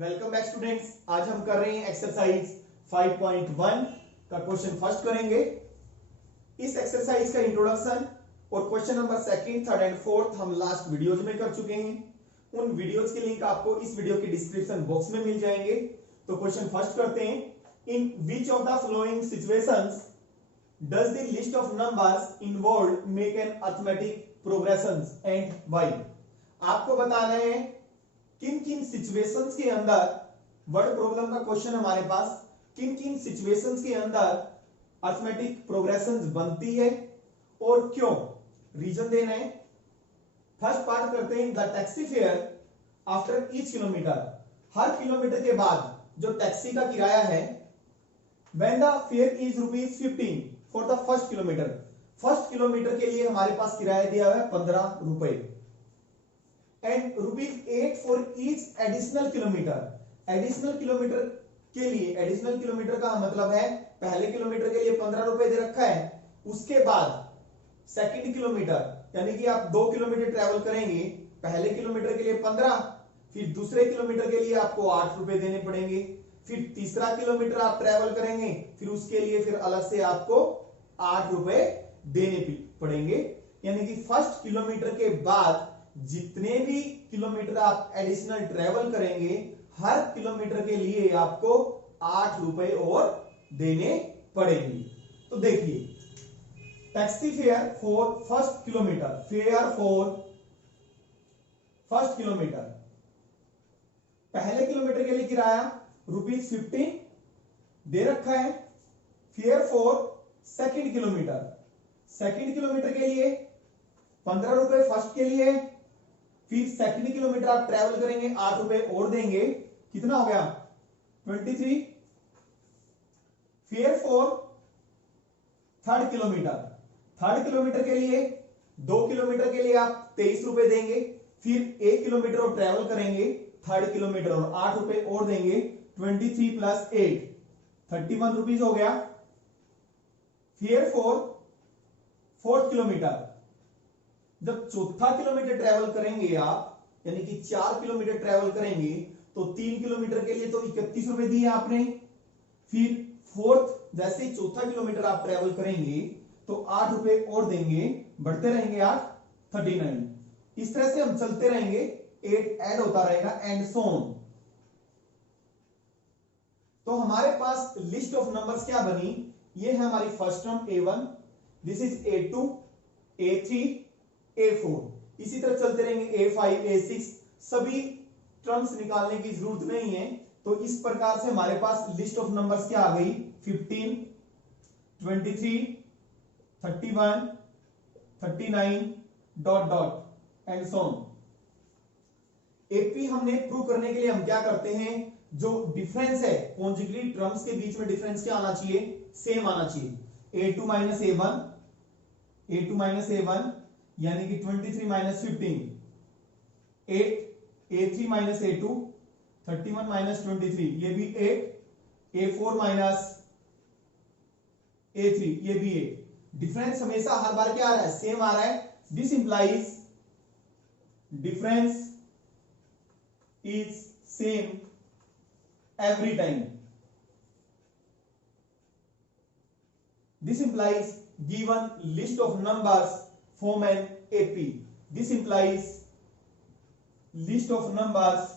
Welcome back students. आज हम कर रहे हैं एक्सरसाइज 5.1 का क्वेश्चन फर्स्ट करेंगे। इस एक्सरसाइज का इंट्रोडक्शन और question number second, third and fourth हम लास्ट वीडियोज में कर चुके हैं। उन वीडियोज के लिंक आपको इस वीडियो के डिस्क्रिप्शन बॉक्स में मिल जाएंगे। तो क्वेश्चन फर्स्ट करते हैं। In which of the following situations does the list of numbers involve make an arithmetic progressions and why. आपको बताना है किन किन सिचुएशंस के अंदर, वर्ड प्रॉब्लम का क्वेश्चन हमारे पास, किन किन सिचुएशंस के अंदर अरिथमेटिक प्रोग्रेशंस बनती है और क्यों, रीजन देना है। फर्स्ट पार्ट करते हैं। The taxi fare after each kilometre, her kilometre के बाद जो टैक्सी का किराया है, when the fair is ₹15 for the first kilometre, first kilometre के लिए हमारे पास किराया दिया हुआ है 15 रुपए, and ₹8 for each additional kilometre. Additional kilometre के लिए, एडिशनल किलोमीटर का मतलब है पहले किलोमीटर के लिए 15 रुपए दे रखा है, उसके बाद सेकंड किलोमीटर यानी कि आप 2 किलोमीटर ट्रेवल करेंगे, पहले किलोमीटर के लिए 15, फिर दूसरे किलोमीटर के लिए आपको 8 रुपए देने पड़ेंगे, फिर तीसरा किलोमीटर आप ट्रेवल करेंगे, फिर उसके लिए फिर अलग से आपको 8 रुपए देने पड़ेंगे। यानी कि फर्स्ट किलोमीटर के बाद जितने भी किलोमीटर आप एडिशनल ट्रेवल करेंगे, हर किलोमीटर के लिए आपको 8 रुपए और देने पड़ेंगे। तो देखिए, taxi fare for first kilometre, fair for first kilometre, पहले किलोमीटर के लिए किराया ₹15 दे रखा है। Fair for second kilometre, second kilometre के लिए 15 रुपए फर्स्ट के लिए, फिर सेकंड किलोमीटर आप ट्रेवल करेंगे 8 रुपए और देंगे, कितना हो गया 23। Fair for third kilometre, third kilometre के लिए 2 किलोमीटर के लिए आप 23 रुपए देंगे, फिर 1 किलोमीटर और ट्रेवल करेंगे थर्ड किलोमीटर और 8 रुपए और देंगे, 23 प्लस 8 31 रुपीज हो गया। फेयर फॉर फोर्थ किलोमीटर, जब चौथा किलोमीटर ट्रेवल करेंगे आप, यानी कि 4 किलोमीटर ट्रेवल करेंगे, तो 3 किलोमीटर के लिए तो 31 रुपए दिए आपने, फिर फोर्थ जैसे ही चौथा किलोमीटर आप ट्रेवल करेंगे तो 8 रुपए और देंगे, बढ़ते रहेंगे 8 39, इस तरह से हम चलते रहेंगे, 8 ऐड होता रहेगा एंड सो ऑन। तो हमारे पास लिस्ट ऑफ नंबर्स क्या बनी, ये है हमारी first term A1, this is A2, A3, A4, इसी तरह चलते रहेंगे A5, A6, सभी टर्म्स निकालने की जरूरत नहीं है। तो इस प्रकार से हमारे पास लिस्ट ऑफ नंबर्स क्या आ गई, 15, 23, 31, 39 dot dot and so on. AP हमने प्रूव करने के लिए हम क्या करते हैं, जो डिफरेंस है कॉन्जुगेट टर्म्स के बीच में, डिफरेंस क्या आना चाहिए, सेम आना चाहिए। A2 minus A1, A2 minus A1 यानी कि 23 minus 15 8, A3 minus A2 31 minus 23 ये भी 8, A4 माइनस A3 ये भी 8। डिफरेंस हमेशा हर बार क्या आ रहा है, सेम आ रहा है। This implies difference is same every time. This implies given list of numbers form an AP. This implies list of numbers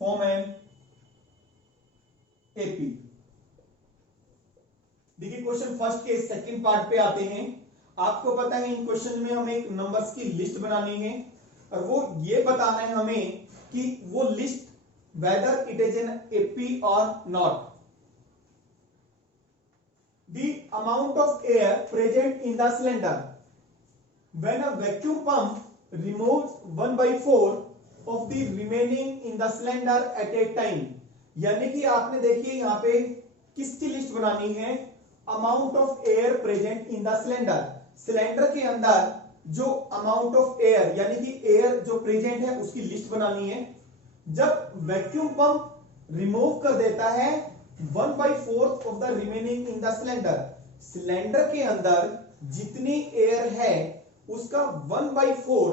form an AP. देखिए क्वेश्चन फर्स्ट के सेकंड पार्ट पे आते हैं। आपको पता है इन क्वेश्चन में हमें एक नंबर्स की लिस्ट बनानी है और वो ये बताना है हमें कि वो list whether it is an AP और not. The amount of air present in the cylinder when a vacuum pump removes 1/4 of the remaining in the cylinder at a time. यानी कि आपने देखिए यहां पे किसकी लिस्ट बनानी है, amount of air present in the cylinder. Cylinder के अंदर जो अमाउंट ऑफ एयर यानी कि एयर जो प्रेजेंट है उसकी लिस्ट बनानी है। जब वैक्यूम पंप रिमूव कर देता है 1/4 of the remaining in the cylinder, cylinder के अंदर जितनी एयर है उसका 1/4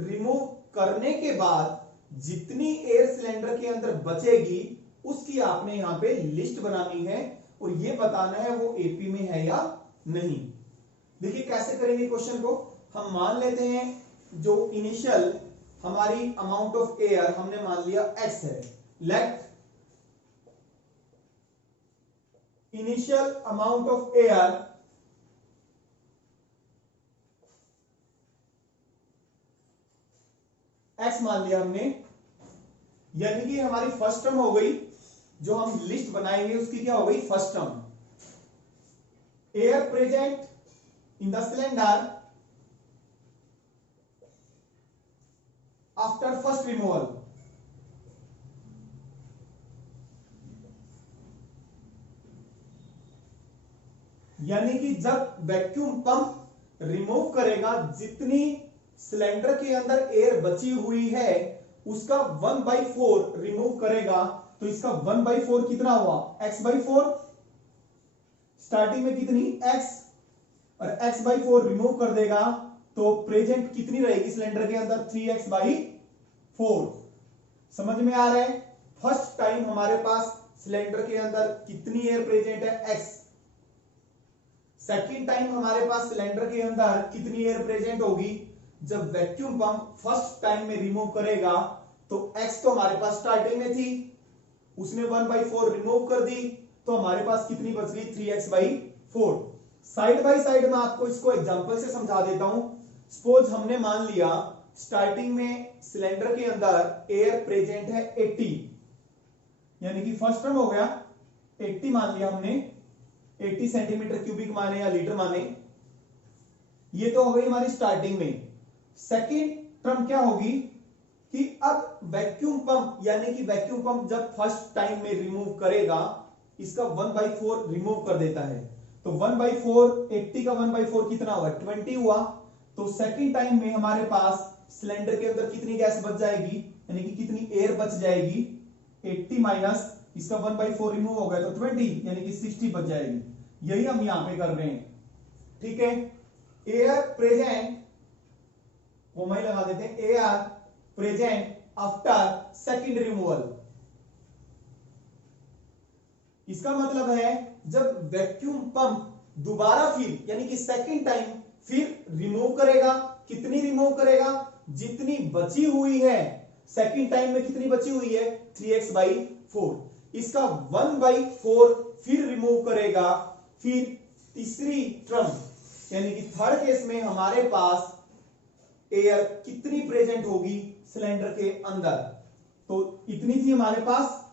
रिमूव करने के बाद जितनी एयर सिलेंडर के अंदर बचेगी उसकी आपने यहां पे लिस्ट बनानी है और ये बताना है वो एपी में है या नहीं। देखिए कैसे करेंगे क्वेश्चन को। हम मान लेते हैं जो इनिशियल हमारी अमाउंट ऑफ एयर हमने मान लिया x है। Let initial amount of air x मान लिया हमने, यानी कि हमारी फर्स्ट टर्म हो गई, जो हम लिस्ट बनाएंगे उसकी क्या हो गई first term. Air present in the cylinder after first removal, यानी कि जब वैक्यूम पंप रिमूव करेगा जितनी सिलेंडर के अंदर एयर बची हुई है उसका 1/4 रिमूव करेगा, तो इसका 1/4 कितना हुआ x/4। स्टार्टिंग में कितनी x और x/4 रिमूव कर देगा तो प्रेजेंट कितनी रहेगी सिलेंडर के अंदर 3x/4। समझ में आ रहा है। फर्स्ट टाइम हमारे पास सिलेंडर के अंदर कितनी एयर प्रेजेंट है x। सेकेंड टाइम हमारे पास सिलेंडर के अंदर कितनी एयर प्रेजेंट होगी जब वैक्यूम पंप फर्स्ट टाइम में रिमूव करेगा, तो x तो हमारे पास स्टार्टिंग में थी, उसने 1/4 रिमूव कर दी, तो हमारे पास कितनी बच गई 3x/4। साइड बाय साइड में आपको इसको एग्जांपल से समझा देता हूं। सपोज हमने मान लिया स्टार्टिंग में सिलेंडर के अंदर एयर प्रेजेंट है 80, यानी कि फर्स्ट टर्म हो गया 80 मान लिया हमने, 80 सेंटीमीटर क्यूबिक माने या लीटर माने, ये तो हो गई हमारी स्टार्टिंग में। सेकेंड टर्म क्या होगी कि अब वैक्यूम पंप, यानी कि वैक्यूम पंप जब फर्स्ट टाइम में रिमूव करेगा इसका 1/4 रिमूव कर देता है, तो 1/4 80 का 1/4 कितना हुआ 20 हुआ। तो सेकेंड टाइम में हमारे पास सिलेंडर के अंदर कितनी गैस बच जाएगी, यानी कि कितनी एयर बच जाएगी 80 माइनस इसका 1/4 रिमूव हो गया तो 20, यानी कि 60 बच जाएगी। यही हम यहां पे कर रहे हैं। ठीक है, एयर प्रेजेंट वो मैं लगा देते हैं, air present after second removal. इसका मतलब है जब वैक्यूम पंप दोबारा फिर यानी कि सेकेंड टाइम फिर रिमूव करेगा, कितनी रिमूव करेगा जितनी बची हुई है। सेकेंड टाइम में कितनी बची हुई है 3x/4, इसका 1/4 फिर रिमूव करेगा। फिर तीसरी टर्म यानी कि थर्ड केस में हमारे पास एयर कितनी प्रेजेंट होगी सिलेंडर के अंदर, तो इतनी थी हमारे पास,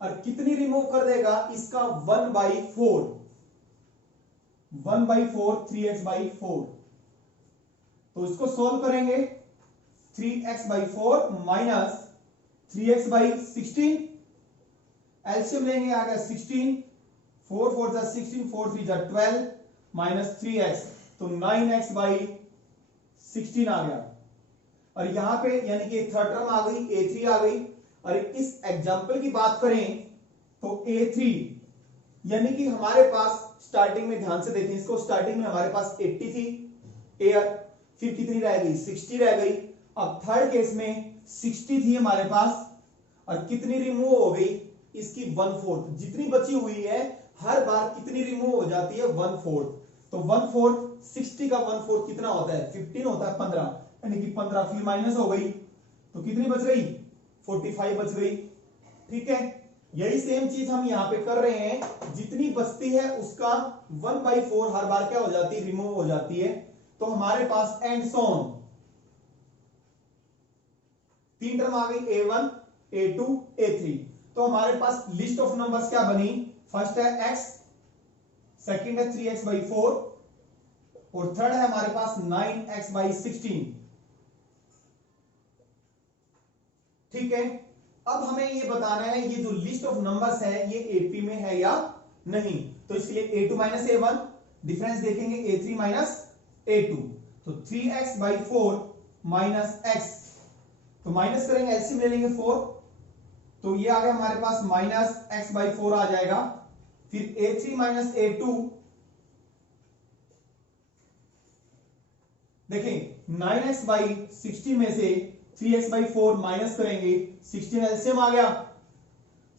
और कितनी रिमूव कर देगा इसका 1/4 3x/4। तो इसको सॉल्व करेंगे, 3x/4 माइनस 3x/16, एलसीएम लेंगे आ गया 16, 4 4 जा 16, 4 3 जा 12 माइनस 3x, तो 9x/16 आ गया। और यहां पे यानी कि थर्ड टर्म आ गई A3 आ गई। और इस एग्जांपल की बात करें तो A3 यानी कि हमारे पास स्टार्टिंग में, ध्यान से देखें इसको, स्टार्टिंग में हमारे पास 80 थी एयर, फिर कितनी रह गई 60 रह गई। अब थर्ड केस में 60 थी हमारे पास और कितनी रिमूव हो गई इसकी 1/4, जितनी बची हुई है हर बार कितनी रिमूव हो जाती है 1/4। तो 1/4 60 का 1/4 कितना होता है 15 होता है, 15, यानी कि 15 फिर माइनस हो गई तो कितनी बच गई 45 बच गई। ठीक है, यही सेम चीज हम यहां पे कर रहे हैं, जितनी बचती है उसका 1/4 हर बार क्या हो जाती है रिमूव हो जाती है। तो हमारे पास एंड सोन 3 टर्म आ गई A1 A2 A3। तो हमारे पास लिस्ट ऑफ नंबर्स क्या बनी, फर्स्ट है x, सेकंड है 3x/4 और थर्ड है हमारे पास 9x/16। ठीक है, अब हमें ये बताना है ये जो लिस्ट ऑफ नंबर्स है ये एपी में है या नहीं। तो इसके लिए A2 माइनस A1 डिफरेंस देखेंगे, A3 माइनस A2, तो 3x/4 माइनस x, तो माइनस करेंगे एलसीएम ले लेंगे 4, तो ये आ गया हमारे पास माइनस x/4 आ जाएगा। फिर A3 माइनस A2, देखें 9x/16 में से 3x/4 माइनस करेंगे 16 एलसीएम आ गया,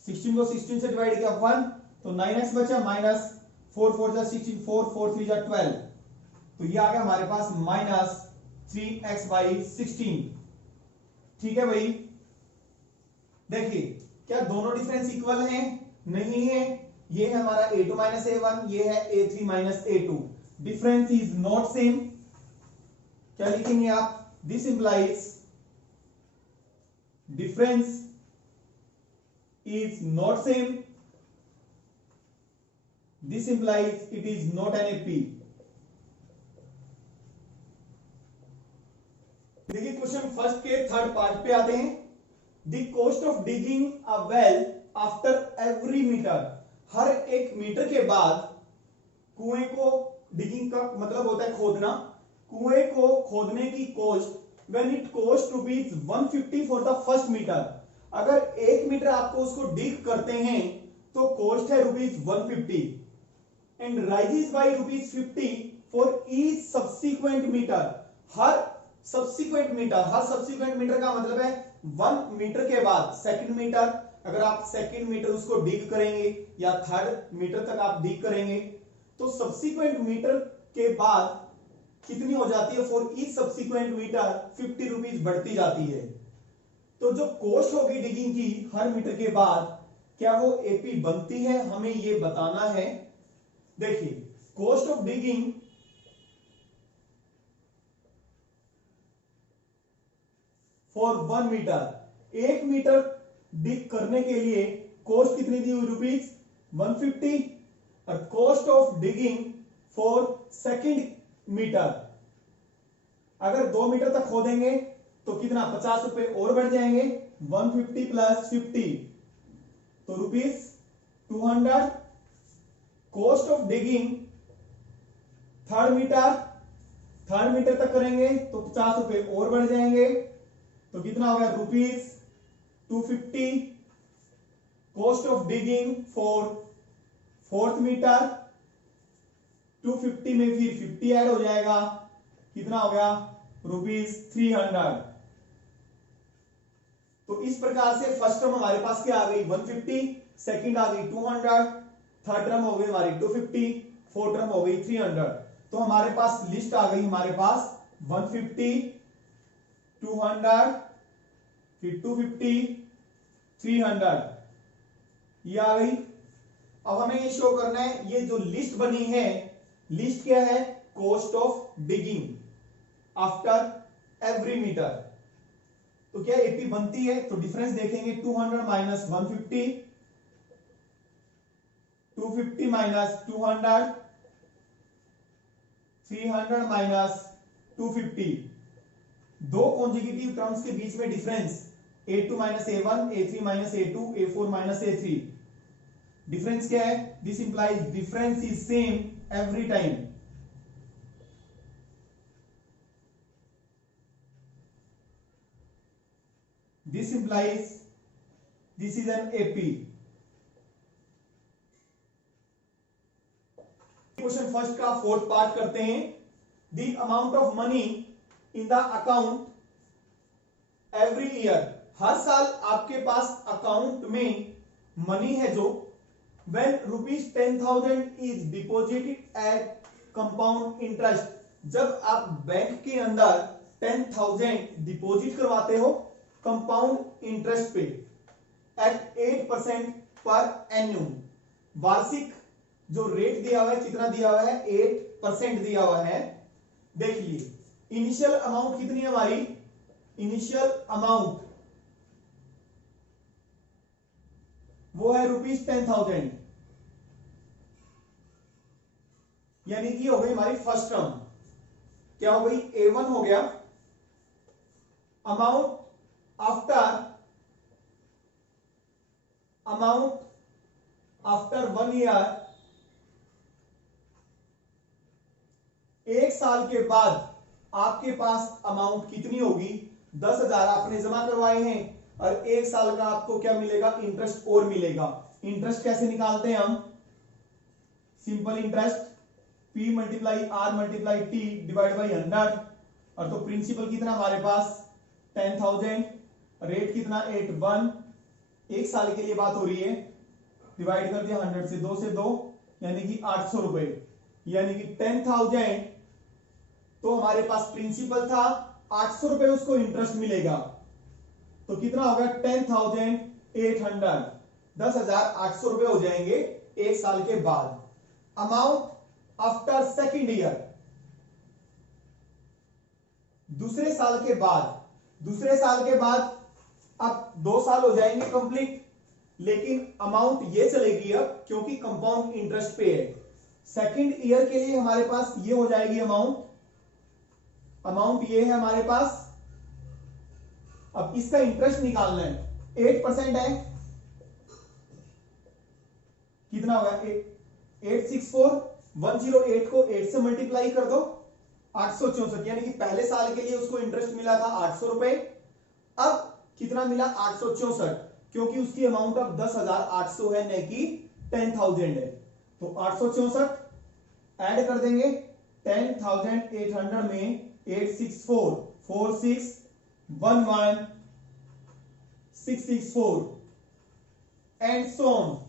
16 को 16 से डिवाइड किया 1 तो 9x बचा माइनस 4 4 जा 16 4 4 3 जा 12 तो ये आ गया हमारे पास माइनस 3x/16। ठीक है भाई, देखिए क्या दोनों डिफरेंस इक्वल हैं? नहीं है, ये है हमारा a2 माइनस a1, ये है a3 minus a2, difference is not same. क्या लिखेंगे आप? This implies difference is not same, this implies it is not an AP। देखिए क्वेश्चन फर्स्ट के थर्ड पार्ट पे आते हैं। The cost of digging a well after every metre, हर एक मीटर के बाद कुएं को, डिगिंग का मतलब होता है खोदना, कुएं को खोदने की cost when it cost rupees 150 for the first metre, अगर 1 मीटर आपको उसको डिग करते हैं तो कॉस्ट है rupees 150 and rises by rupees 50 for each subsequent metre, हर सब्सिक्वेंट मीटर का मतलब है 1 मीटर के बाद सेकंड मीटर, अगर आप सेकंड मीटर उसको डिग करेंगे या थर्ड मीटर तक आप डिग करेंगे तो सब्सिक्वेंट मीटर के बाद कितनी हो जाती है? For each subsequent metre 50 rupees बढ़ती जाती है। तो जो कॉस्ट होगी डिगिंग की हर मीटर के बाद, क्या वो एपी बनती है? हमें ये बताना है। देखिए cost of digging for 1 metre, 1 metre dig करने के लिए कॉस्ट कितनी दी हुई? रुपीज 150। और cost of digging for second metre, अगर 2 मीटर तक खोदेंगे तो कितना? 50 रुपए और बढ़ जाएंगे, 150 प्लस 50 तो rupees 200। Cost of digging third metre तक करेंगे तो 50 रुपए और बढ़ जाएंगे तो कितना हो गया? Rupees 250। Cost of digging for fourth metre, 250 में फिर 50 ऐड हो जाएगा, कितना हो गया? रुपीज 300। तो इस प्रकार से फर्स्ट टर्म हमारे पास क्या आ गई? 150, सेकंड आ गई 200, थर्ड टर्म हो गई हमारी 250, फोर्थ टर्म हो गई 300। तो हमारे पास लिस्ट आ गई, हमारे पास 150, 200, फिर 250, 300 ये आ गई। अब हमें ये शो करना है, ये जो लिस्ट बनी है, लिस्ट क्या है? Cost of digging after every metre. तो क्या एपी बनती है? तो डिफरेंस देखेंगे, 200 माइनस 150, 250 माइनस 200, 300 माइनस 250। दो कॉन्जिक्यूटिव टर्म्स के बीच में difference a2 minus a1, a3 minus a2, a4 minus a3। Difference क्या है? This implies difference is same every time. This implies this is an AP। Question first का fourth part करते हैं। The amount of money in the account every year, हर साल आपके पास account में money है जो when rupees 10,000 is deposited at compound interest, जब आप बैंक के अंदर 10,000 डिपॉजिट करवाते हो कंपाउंड इंटरेस्ट पे एट 8% पर एन्यूम, वार्षिक जो रेट दिया हुआ है, कितना दिया हुआ है? 8% दिया हुआ है। देख लीजिए इनिशियल अमाउंट कितनी है हमारी? इनिशियल अमाउंट वो है रुपीज 10,000, यानी कि हो गई हमारी फर्स्ट टर्म। क्या हो गई? A1 हो गया। अमाउंट आफ्टर 1 ईयर, एक साल के बाद आपके पास अमाउंट कितनी होगी? 10,000 आपने जमा करवाए हैं और एक साल का आपको क्या मिलेगा? इंटरेस्ट और मिलेगा। इंटरेस्ट कैसे निकालते हैं हम? Simple interest P multiply R multiply T divide by 100। और तो प्रिंसिपल कितना हमारे पास? 10,000, रेट कितना 81, एक साल के लिए बात हो रही है, डिवाइड कर दिया 100 से, 2 से 2 यानी कि 800 रुपए, यानी कि 10,000 तो हमारे पास प्रिंसिपल था, 800 रुपए उसको इंटरेस्ट मिलेगा, तो कितना होगा 10,800, 10,800 रुपए हो जाएंगे एक साल के बाद। अमाउंट आफ्टर सेकेंड ईयर, दूसरे साल के बाद, दूसरे साल के बाद अब 2 साल हो जाएंगे कंप्लीट, लेकिन अमाउंट ये चलेगी अब, क्योंकि कंपाउंड इंटरेस्ट पे है। सेकेंड ईयर के लिए हमारे पास ये हो जाएगी अमाउंट, अमाउंट ये है हमारे पास। अब इसका इंटरेस्ट निकालना है, 8% है, कितना होगा 864, 108 को 8 से मल्टीप्लाई कर दो, 864, यानी कि पहले साल के लिए उसको इंटरेस्ट मिला था 800 रुपए, अब कितना मिला 864, क्योंकि उसकी अमाउंट अब 10,800 है, न कि 10,000 है, तो 864 ऐड कर देंगे 10,800 में 864, 4611 664 एंड सो ऑन।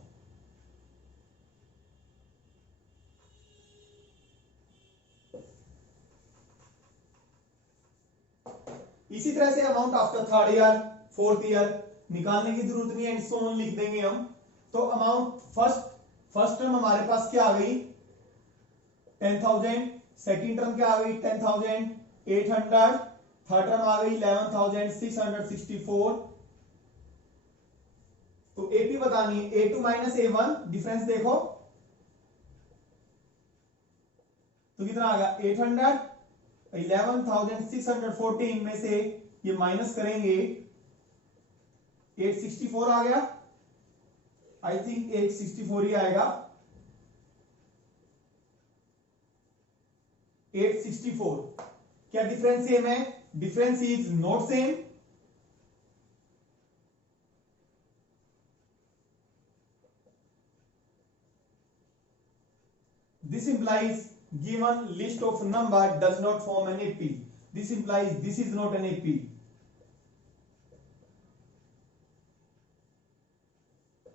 इसी तरह से amount after third year, fourth year निकालने की जरूरत नहीं है, एंड सो ऑन लिख देंगे हम। तो अमाउंट फर्स्ट टर्म हमारे पास क्या आ गई 10,000, सेकेंड टर्म क्या आ गई 10,800, थर्ड टर्म आ गई 11,664। तो एपी बतानी है, A2 माइनस A1, डिफरेंस देखो तो कितना आ गया 800, 11,614 में से ये माइनस करेंगे 864 आ गया, आई थिंक 864 ही आएगा, 864। क्या डिफरेंस सेम है? Difference is not same. This implies given list of number does not form an AP. This implies this is not an AP.